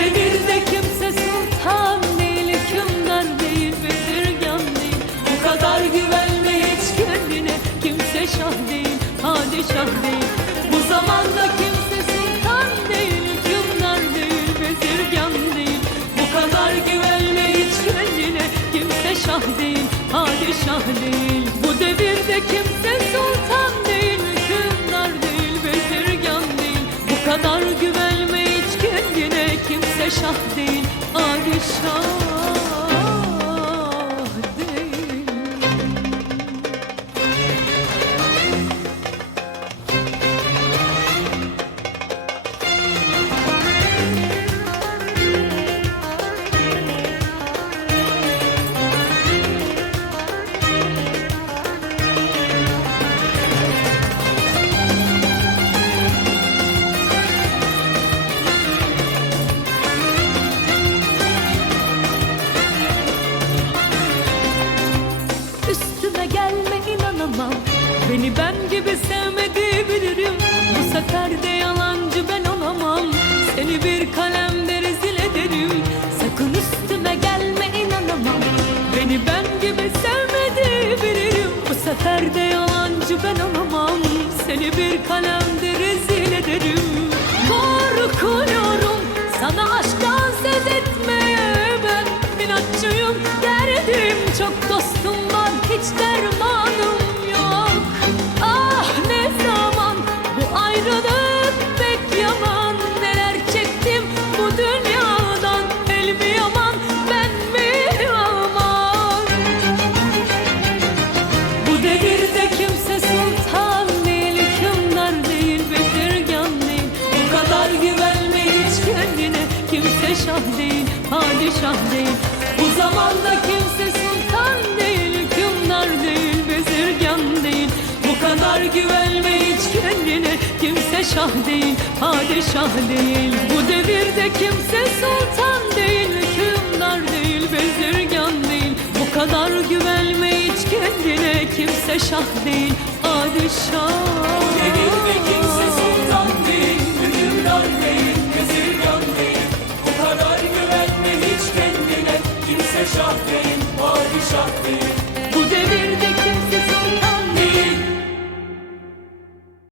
Devirde kimse sultan değil, hükümdar değil, bezirgan değil. Bu kadar güvenme hiç kendine, kimse şah değil, padişah değil. Bu zamanda kimse sultan değil, hükümdar değil, bezirgan değil. Bu kadar güvenme hiç kendine, kimse şah değil, padişah değil. şah değil padişah the. şah değil, padişah değil. Bu zamanda kimse sultan değil, hükümdar değil, bezirgan değil. Bu kadar güvenme hiç kendine, kimse şah değil, padişah değil. Bu devirde kimse sultan değil, hükümdar değil, bezirgan değil. Bu kadar güvenme hiç kendine, kimse şah değil, padişah. Devirde